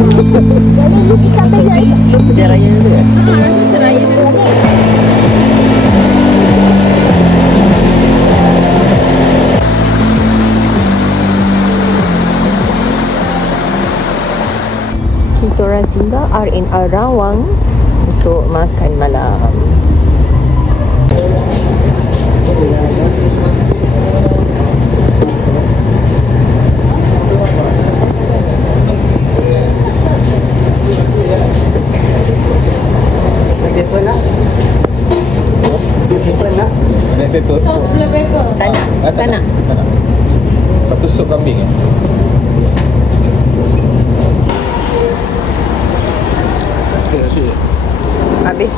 Lu kerja raya tu kan? Rasa macam raya tu. Kita orang singgah R&R Rawang untuk makan malam. Pepper nak? Pepper nak? Black pepper. Sos black pepper. Tak nak? Tak nak? Tak nak. Satu sup kambing ya. Habis.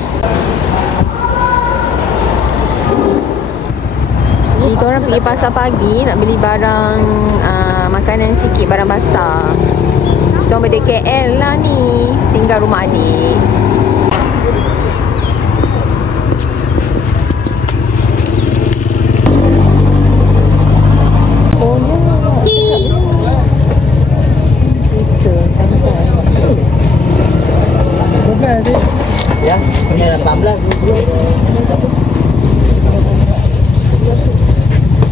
Kita orang pergi pasar pagi nak beli barang makanan sikit, barang basah. Kita orang balik KL lah ni, tinggal rumah adik. Oh ya, kita santai. Ya, punya 18.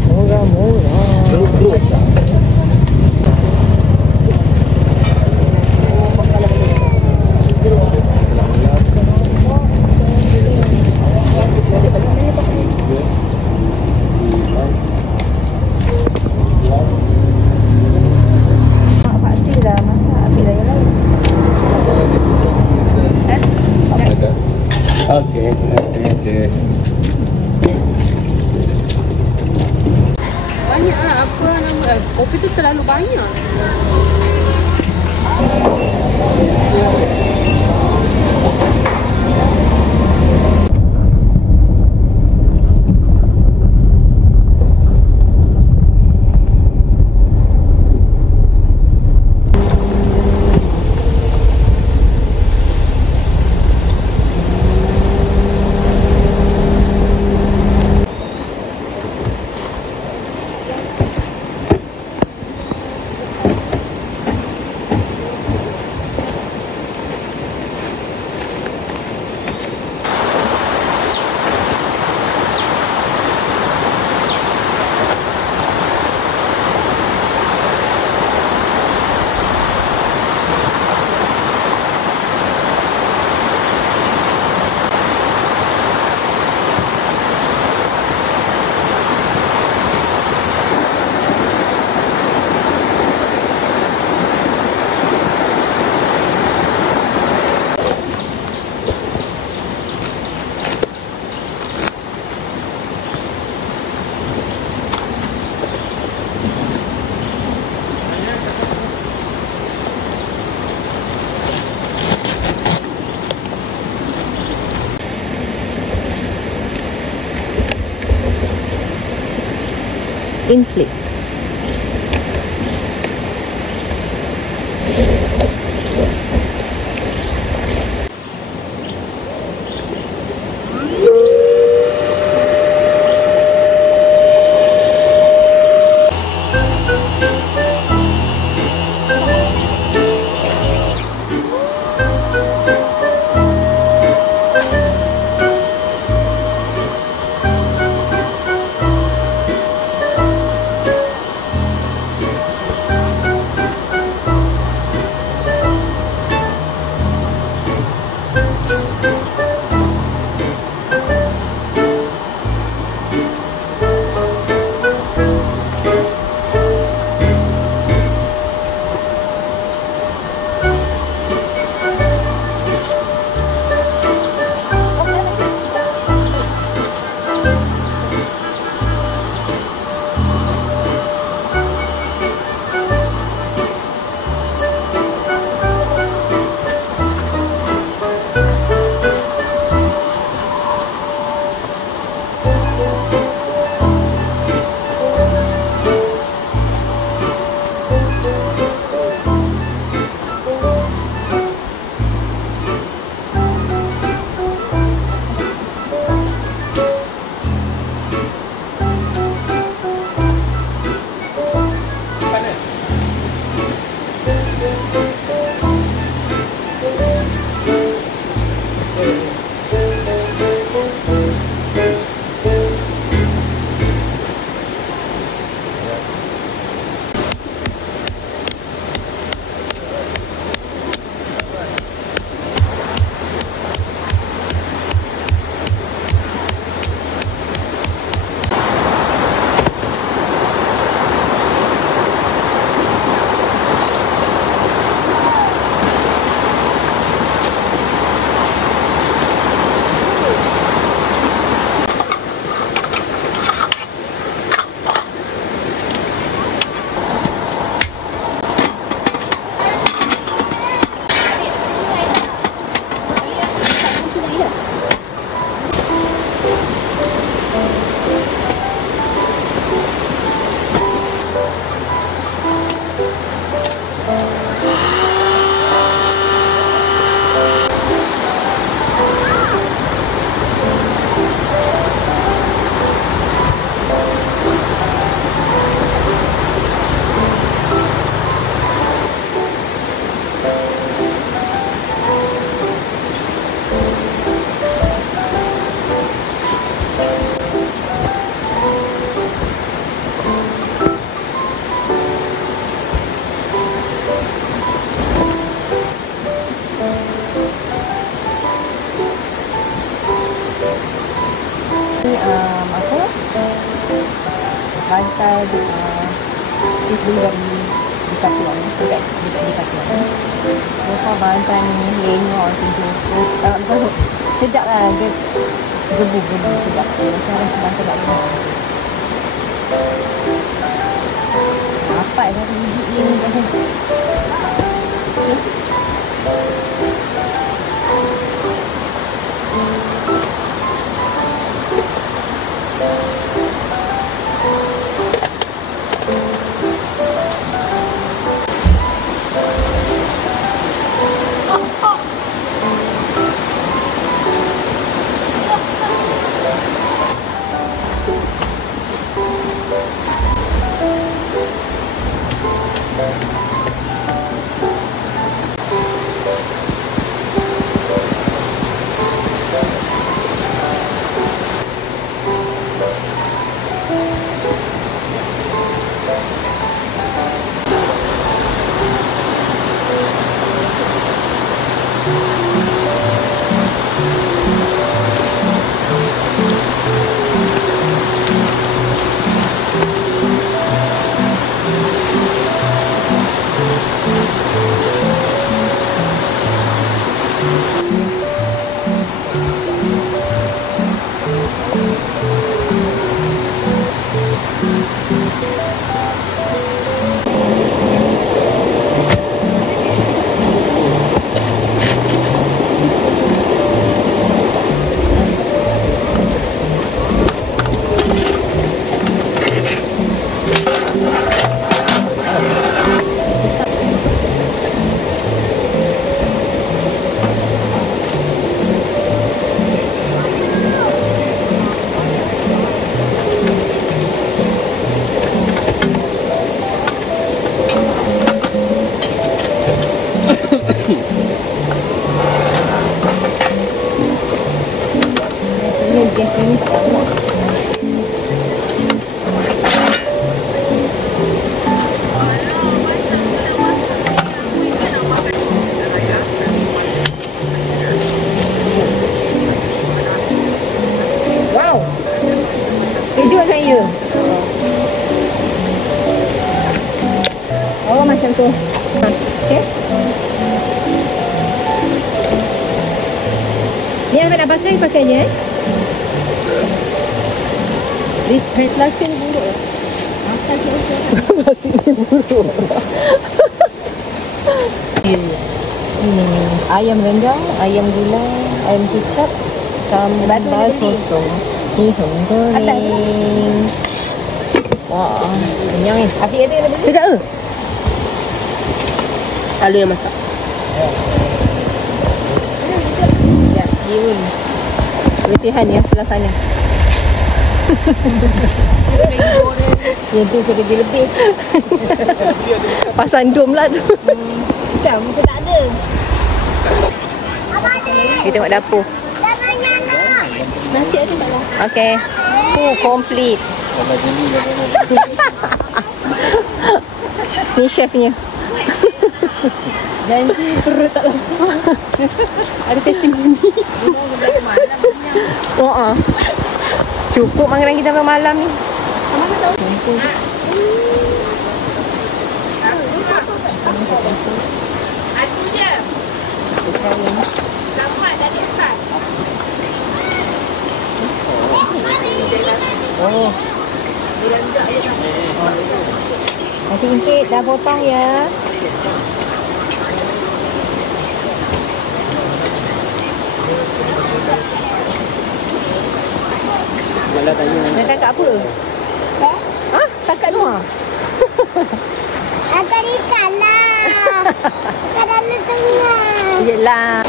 Murah-murah. Grup. Okey, terima kasih. Banyak lah apa nama kopi tu terlalu banyak. Inflict. sebelum di Katuan, dekat di Katuan. Lepas bantan ni lengok macam tu. Sedap lah dia. Gebu-gebu sedap. Cara sedang sedap ni. Dapat satu biji ni dah. Wow. Kejut saya. Oh macam tu. Okey. Ni apa nak pakai je This plastik ni buruk ya. Plastik ni buruk. Ayam rendang, ayam gulai, ayam kicap, sambal sotong, mihun goreng. Wah, kenyang ni. Api ada lagi. Sedap ke? Lalu yang masak. Ya, Yun. Letihan yang sebelah sana. Yang tu kerja lebih. Pasang dom lah tu. Macam tak ada. Kita tengok dapur. Nasi ada tak lah? Okay. Complete. Ni chefnya. Janji perut tak lapar. Ada testimoni. Oh, cukup makanan kita sampai malam ni. Aku je. Lambat dah dekat. Oh. Nasi Encik dah potong ya. Malah tanya. Nak kakak apa? Hah? Kakak Noah? Akan ikan lah. Ikan dalam tengah. Yelah.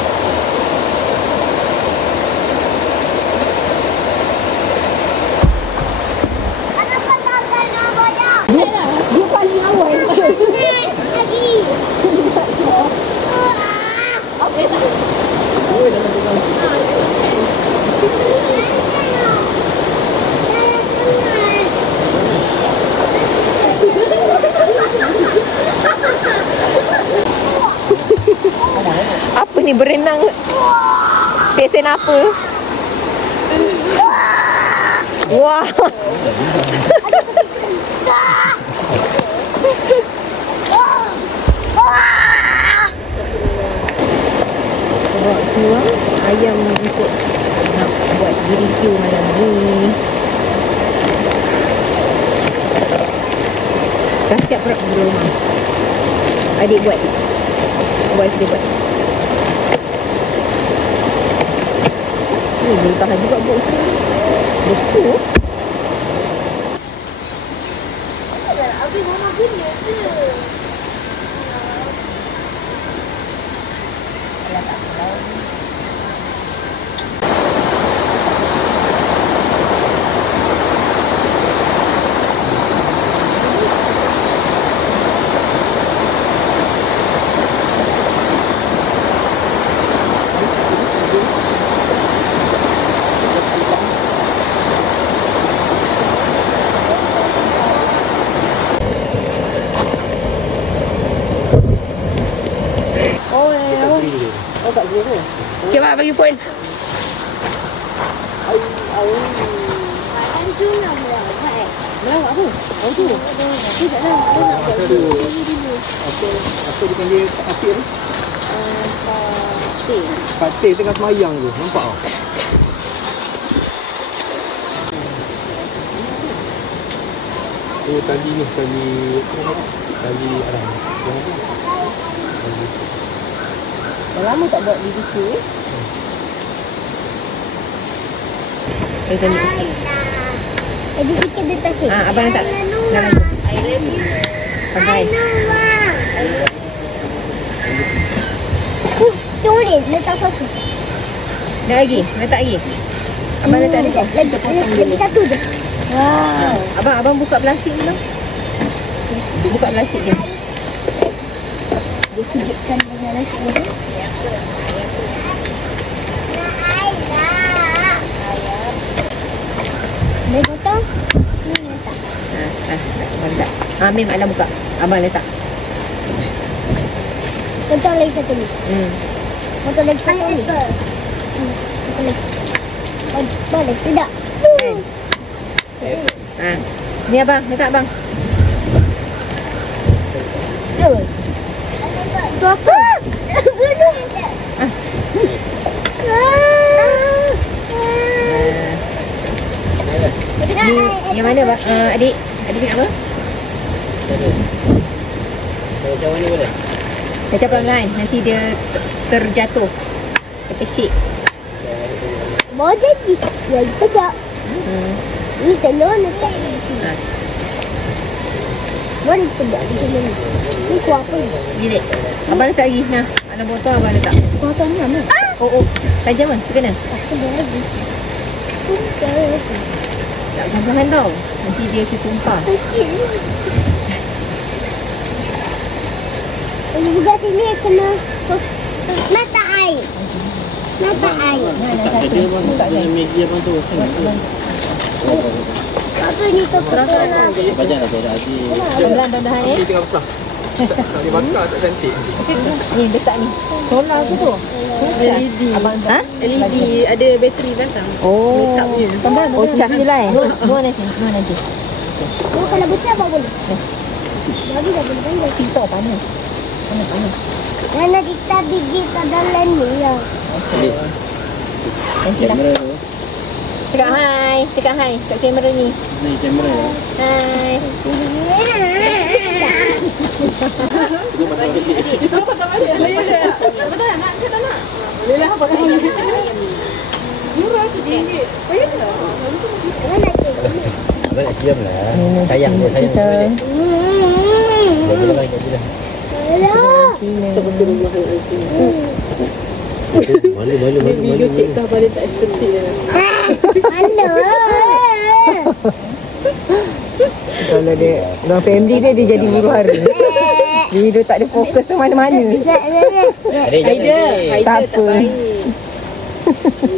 Kenapa tak kena bodoh? Dia paling awal. Lagi. Apa ni berenang? Pesen apa? Wah. Bawa keluar ayam untuk nak buat BBQ malam ni. Dah siap pula di rumah. Adik buat. Wife dia buat. Ni boleh tahan juga buat sini. Betul. Habis mama gini tu. Cepat bagi phone. Melawak apa? Oh tu. Tidak lah. Apa dipanggil Atik ni? Patik tengah semayang tu. Nampak tak? Tu tali ni, tali arang. Dah lama tak buat BBQ eh? Kita ambil sikit. Jadi sikit dia tak sikit. Abang letak dalam tu. Pakai. Tulis letak satu. Dah lagi? Letak lagi? Abang letak lagi? Lebih satu je. Wow. Abang buka plastik dulu. Buka plastik dia. Dia kejutkan dengan nasi ni. Dia potong. Ni letak. Abang letak. Ambil Mak Alam buka. Abang letak. Potong lagi satu ni. Potong lagi satu ni. Potong lagi. Boleh tidak? Ni abang, letak abang. Tu apa? Belum. Ni yang mana adik? Adik nak apa? Macam mana boleh? Macam pelan-pelan. Nanti dia terjatuh. Terkecil. Mau jadi. Lagi sedap. Ni telur letak ni. Boleh sedap macam ni. Ni kuah apa ni? Ni dek. Abang letak lagi. Nah, ada botol abang letak. Botol ni mana? Oh. Tajam kan? Terkena? Aku dah lagi. Tak pelan-pelan tau. Nanti dia tertumpah. Sikit ni. Ini juga sini kena mata air. Mata air. Tak kerja pun, tak ada media pun tu. Apa ni tu? Banyak lah tu dah habis. Pelan-pelan Ini tengah besar. Tak boleh bakar, tak cantik. Ni letak ni. Solar tu tu. LED. Abang LED ada bateri belakang. Oh. Letak punya. Oh, cas je lah eh. Dua nanti. Oh, kalau besar apa boleh? Lagi dah boleh kan? Kita panas. Panas. Nana kita gigit ke dalam ni ya. Nanti lah. Kamera tu. Cakap hai kat kamera ni. Ni kamera tu. Hai. Abang nak cium lah. Sayang dia, sayang kita. dia. Boleh bang, boleh. Malu. Video cik kau balik tak seperti dia. Mana? Kalau dia orang family dia jadi huru hara. Dia tak ada fokus ke mana-mana. Aida Tak tak apa. baik.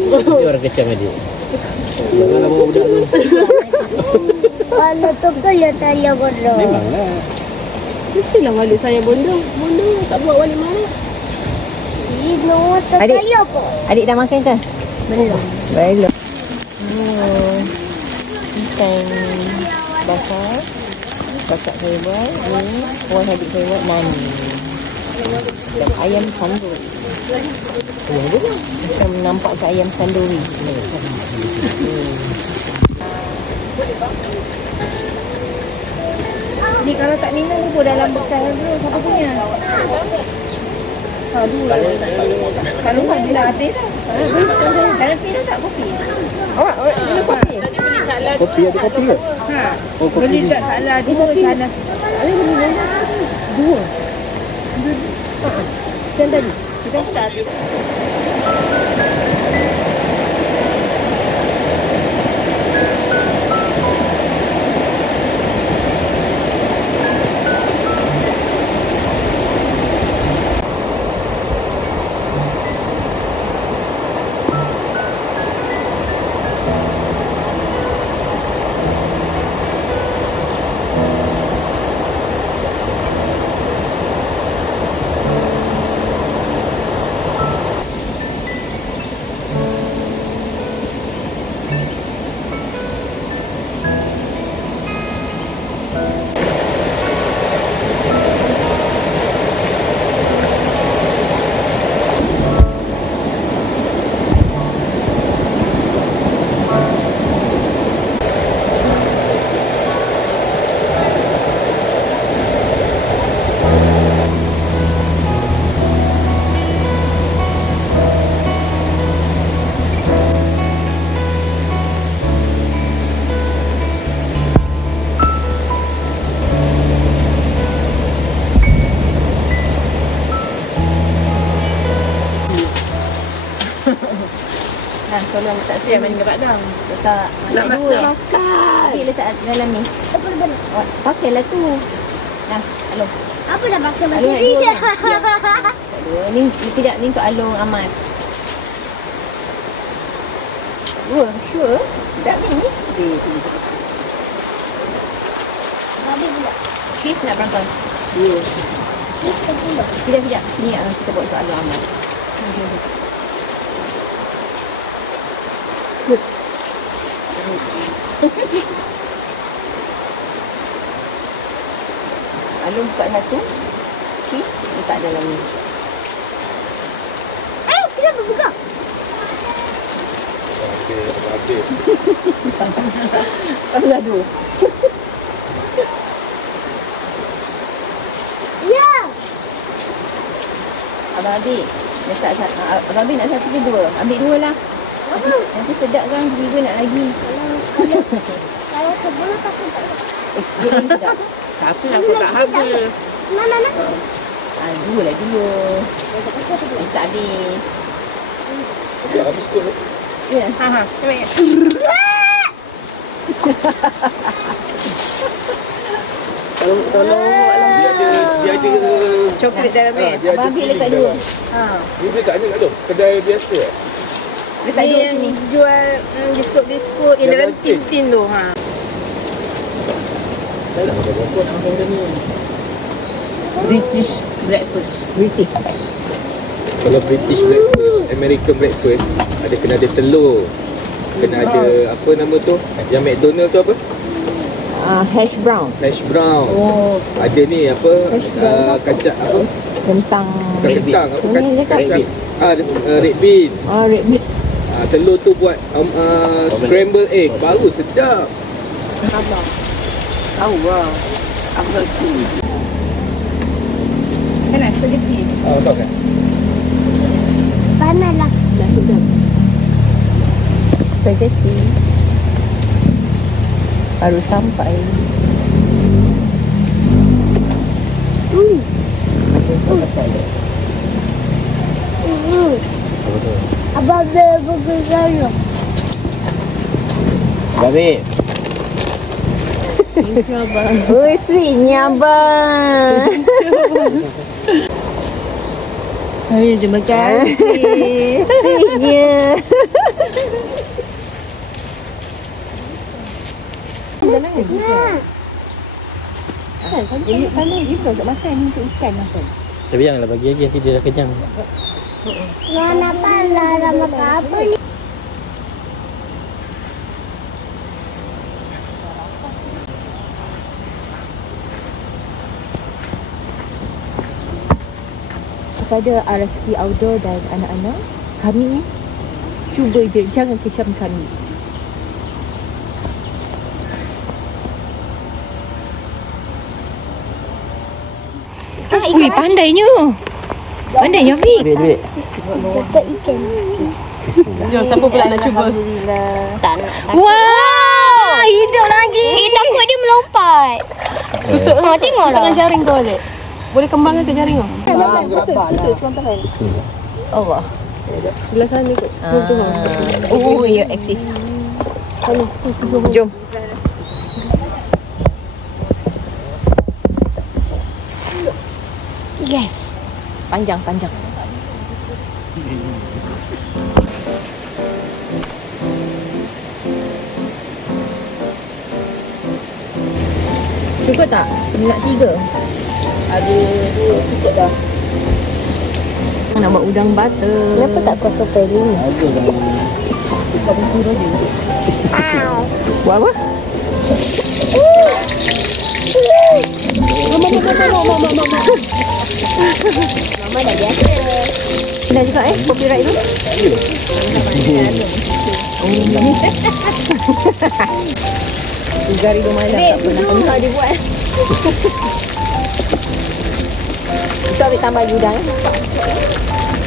Dia orang kecam adik. Janganlah bawa budak tu. Kalau tu kalau tanya bodoh. Memanglah. Mestilah balik saya bondo. Bondo tak buat balik mana. Ini Adik. saya apa? Adik dah makan ke? Belum. Belum. ikan bakar. Kakak saya buat. Ni puan adik saya buat nani. Dan ayam tandoori. Macam nampak ke ayam tandoori. Ni kalau tak minum tu dalam bekal tu siapa punya? Aduh. Kalau tak bila habis dah. Kalau tidak tak kopi. Awak minum kopi. Kopi ada kopi ke? Ha. Oh, kopi Beli ni. kat Salah dua sana. Ada beli dua. Macam tadi. Kita start. Tolong letak sini. main kat padang. Letak Nak dua. makan. Ambil letak dalam ni. Apa dah balik? Oh, pakailah tu. Nah, Along. Apa dah pakai Alung macam nak ni? dua kan? Dua. Ni tidak, ni untuk Along Ahmad. Dua, sure. Sedap ni. Habis pula. Cheese nak berapa? Ya. Sekejap. Ni yang kita buat untuk Along Ahmad. Good. Alung buka satu. Cheese letak dalam ni. Kenapa buka? Habis. Aduh. Ya. Abang Adik letak Abang Adik nak satu ke dua? Ambil dua lah. Apa? Nanti sedap kan, tiba nak lagi. Kalau sebelum tak sedap. Dia lagi sedap. Tak apa lah kau tak habis. Mana? Dua lah dulu. Tak habis. Dah habis kot. Ya. Ha. Cepat. Tolong Dia ada Coklat jangan ambil. dia ada Abang ambil feeling letak dalam. dua. Ha. Ni dekat ni kat tu. Kedai biasa. Letak Ni dua yang sini. jual biskut-biskut yang Yang dalam ranting. tin-tin tu. Ha. Dah lah makan berapa nak makan macam ni. British breakfast. British. Kalau British breakfast, American breakfast, kena ada telur. Kena ada apa nama tu? Yang McDonald tu apa? Hash brown. Hash brown. Oh, Ada ni apa? Hash brown. Kacang apa? kentang. Bukan kentang apa? Ini dia kat- Kacang. Red bean. Red meat. Telur tu buat scramble egg. Baru sedap. Abang. Tahu lah. Aku tak tahu. Kan spaghetti. Tahu kan? Panas lah. Dah sedap. Spaghetti. Baru sampai. Macam sama salad. Apa tu? Abang burger saya. Babi. Oi, sweetnya abang. Hai, terima kasih. Sweetnya. Jangan juga. Ini sana juga untuk makan ni untuk ikan makan. Tapi janganlah bagi lagi, nanti dia dah kenyang. Kenapa lah makan apa ni? kepada RSK Outdoor dan anak-anak, kami cuba je, jangan kecam kami. Ui, pandainya. Pandainya, Fik. Duit. Dapat ikan. Jom, siapa pula nak cuba? Tak nak. Wah, hidup lagi. Takut dia melompat. Tutup lah. Tengoklah. Dengan jaring kau balik. Boleh kembangkan ke jaring kau? Allah. Belah sana kot. Oh, ya, aktif. Jom. Yes. Panjang. Cukup tak? Nak 3? Ada 2 cukup dah. Nak buat udang butter. Kenapa tak kau sopai dulu? Ada dah. Kau suruh dia. Buat apa? Mama dah biasa. Dah juga copyright tu. Tiga hari 2 malam tak pernah tengah dia buat. Kita ambil tambah lagi udang.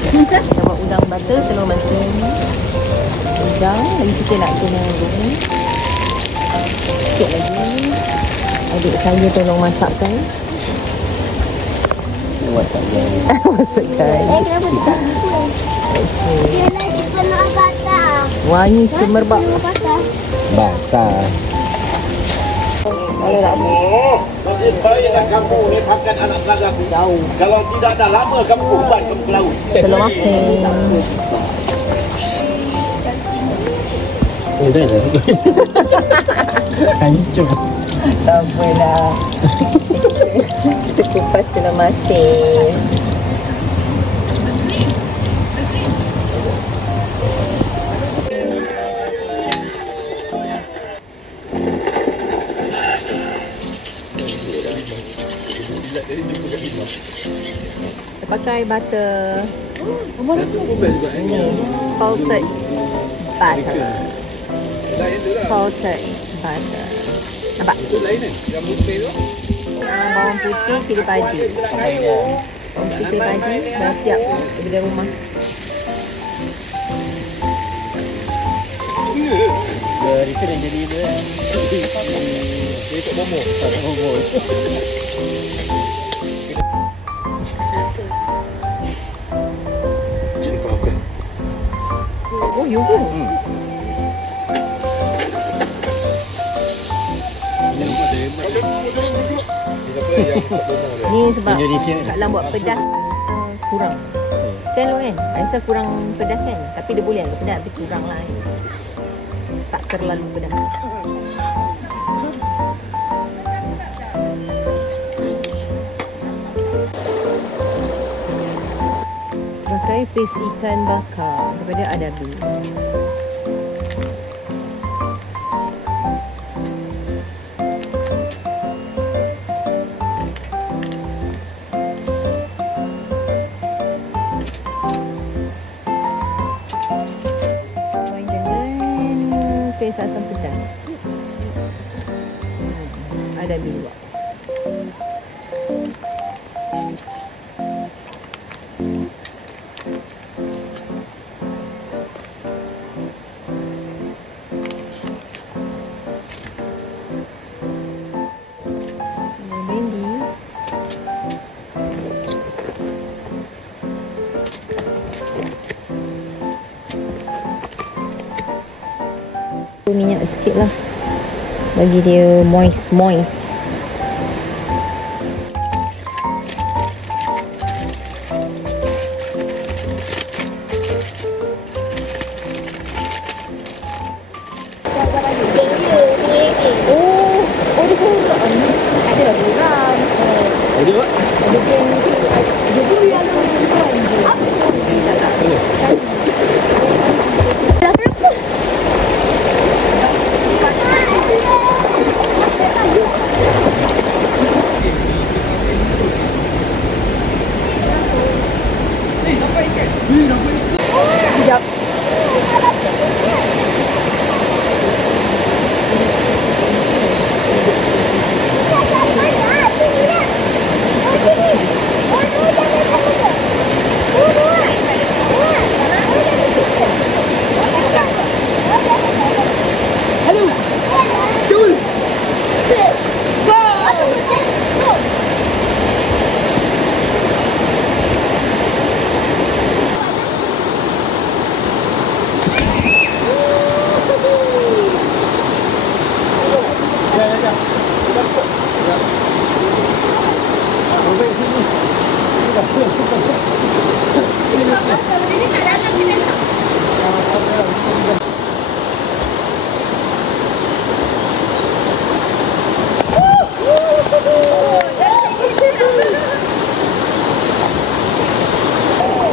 Kita buat udang butter, telur masin. Udang, lagi kita nak kena goreng. Sikit lagi. Adik saya tolong masakkan. Masakkan. Kenapa tak? Dia lagi kena patah. Wangi semerbak. Basah. Nasib baiklah kamu ni makan anak telaga aku. Jauh. Kalau tidak dah lama kamu umpan kamu ke laut. Telur masin. Oh, dah. Hancur. Tak apalah. Kita kupas telur masin. Kita pakai butter. Ini salted butter. Salted butter. Nampak? Itu lain kan? Yang putih tu. Bawang putih cili padi. Bawang putih cili padi dah siap daripada rumah. Dari sini jadi dia. Dia tak bomo. Cili kau kan? Oh, you ke? Siapa yang tak bomo dia? Ni sebab Indonesia. Kak Lam buat pedas kurang. Telur kan? Rasa kurang pedas kan? Tapi dia boleh agak pedas, tapi kurang lah kan? Tak terlalu pedas. Pakai paste ikan bakar daripada Adabi. Paste asam pedas. Adabi juga. Minyak sikit lah bagi dia moist. Sekejap.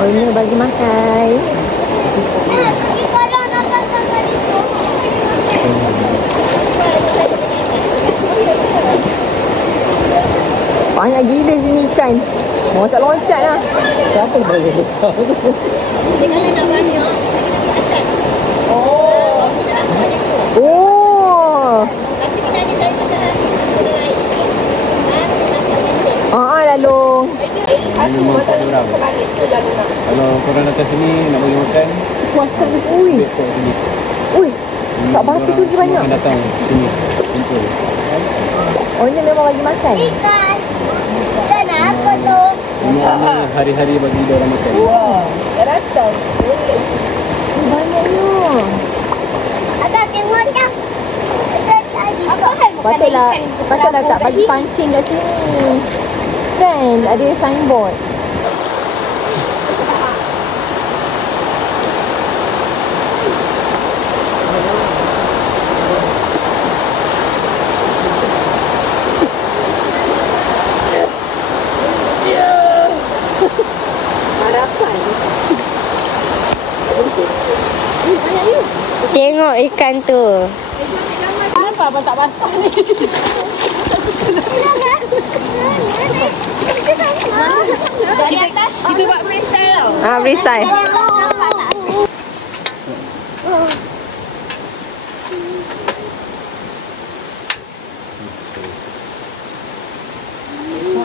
Oh, ini bagi makan. Banyak gila sini ikan. Loncat-loncat lah. Siapa yang boleh besar tu? Kalau nak banyak, akan. Oh. Tapi kita ada saya kena air. Lalung. Ini memang 4 orang. Kalau korang datang sini nak bagi makan, Puasan. Ui. besok sini. Ui. Kat batu tu lagi banyak. Akan datang sini. Kumpul. Oh, ini memang bagi makan. Ikan. Ikan apa tu? Ini hari-hari bagi dia orang makan. Banyaknya. Ada tengok dah. Patutlah tak bagi pancing kat sini. Kan ada signboard. Tengok ikan tu. Kenapa abang tak basah ni? Dari atas kita buat freestyle tau. Freestyle.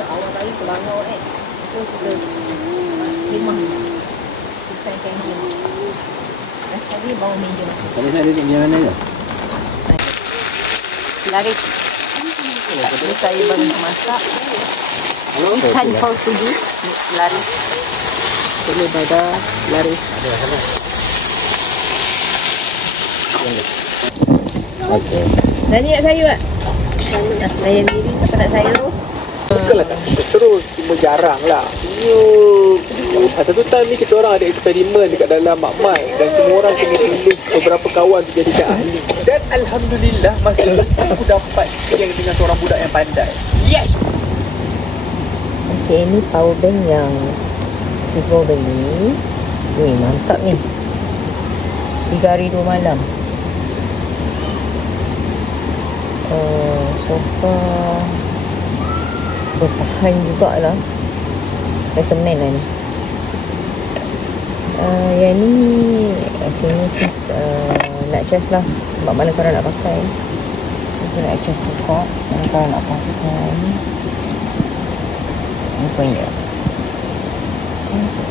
Awal kali terbangun terus kita terima desain kain. Dah sekali bawah meja. Kalau saya duduk macam mana je? Laris. Ini saya baru masak. Ikan kau suji. Laris. Telur dadah. Laris. Okey. Nani nak sayur tak? Nak sayur diri, siapa nak sayur? Bukanlah tak kita terus, cuma jarang lah. Satu time ni kita orang ada eksperimen dekat dalam Makmal dan semua orang kena pilih beberapa kawan untuk jadikan ahli. Dan Alhamdulillah masa itu aku dapat yang dengan seorang budak yang pandai. Yes! Okey, ni power bank yang sis bawa beli. Wih, mantap ni. 3 hari 2 malam. So far bertahan jugalah. Recommend lah ni. Yang ni okay, ni sis nak adjust lah. Sebab mana korang nak pakai. Kita nak adjust juga. Mana korang nak pakai. Ni pun ya. Macam tu.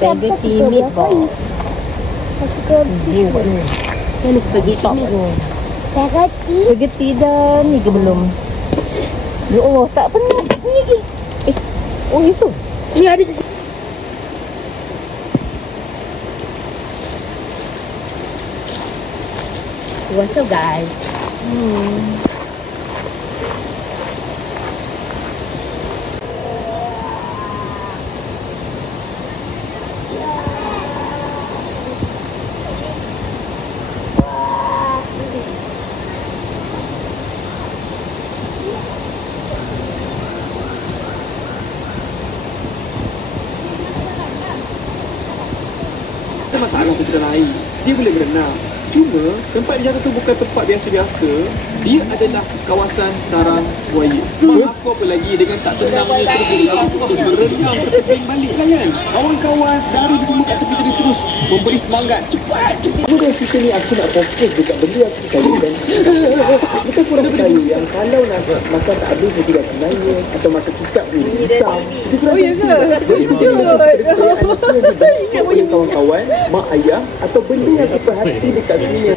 Spaghetti meatball. Mana spaghetti ni? Spaghetti. Spaghetti dah ni ke belum? Ya Allah, tak pernah. Ni lagi. Oh itu. Ni ada di What's up guys? Ada masalah putera air. Dia boleh berenang. Cuma tempat penjara tu bukan tempat biasa-biasa. Dia adalah kawasan sarang buaya. Maaf apa lagi dengan tak tenangnya terus berenang ke tebing balik lah kan. Kawan-kawan saudara dia semua kat tepi tadi terus memberi semangat. Cepat. Kemudian kita ni aku nak fokus dekat benda aku percaya dan kita kurang percaya yang kalau nak makan tak habis dia tidak kenanya atau makan cicak dia hitam. Oh ya ke? Jadi kepercayaan itu yang dibentuk oleh kawan-kawan, mak ayah atau benda yang kita hati dekat sini.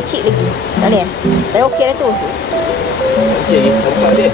kecil lagi. Tak boleh? Tapi okey dah tu. Okey, nampak dia.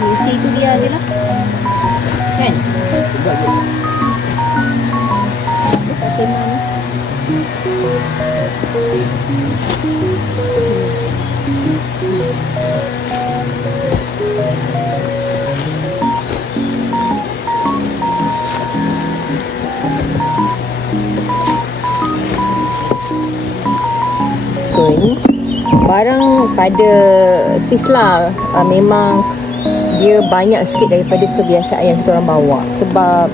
Isi tu dia je lah. Kan? Sebab dia Tak kena ni. So ini barang pada sis lah, memang dia banyak sikit daripada kebiasaan yang kita orang bawa. Sebab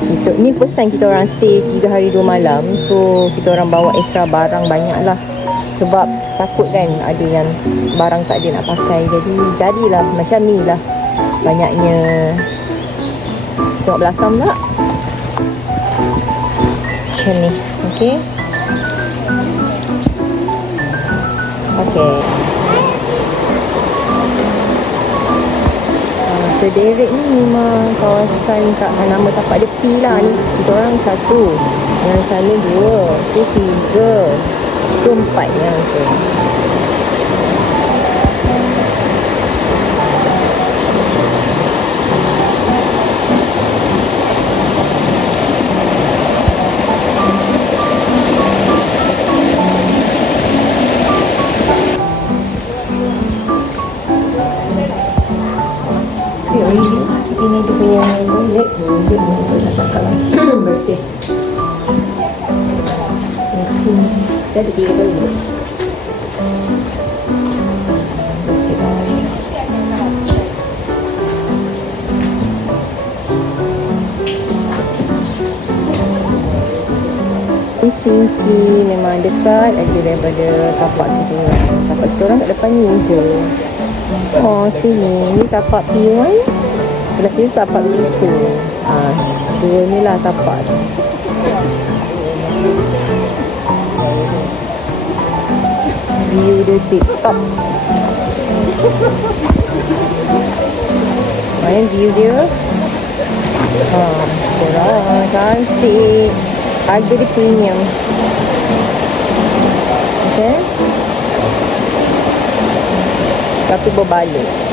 kita, ni first time kita orang stay 3 hari 2 malam. So kita orang bawa extra barang banyak lah. Sebab takut kan ada yang barang tak ada nak pakai. Jadi jadilah macam ni lah banyaknya. Tengok belakang pula macam ni. Okay. Okay. Sederek ni memang kawasan kat nama tapak dia P lah ni. Kita orang 1, yang sana 2, tu 3, tu 4 yang tu. Ini dia punya toilet tu, dia untuk cakap lah bersih. Bersih. Dia ada 3 toilet. Bersih banget. Ini sinki memang dekat aja daripada tapak kita orang. Tapak kita orang kat depan ni je. Oh sini, ni tapak P1. Sebelah sini tapak P2. Dua ni lah tapak tu. View dia tip-top. Mana view dia? Kurang cantik. Harga dia premium. Okay. Satu berbaloi.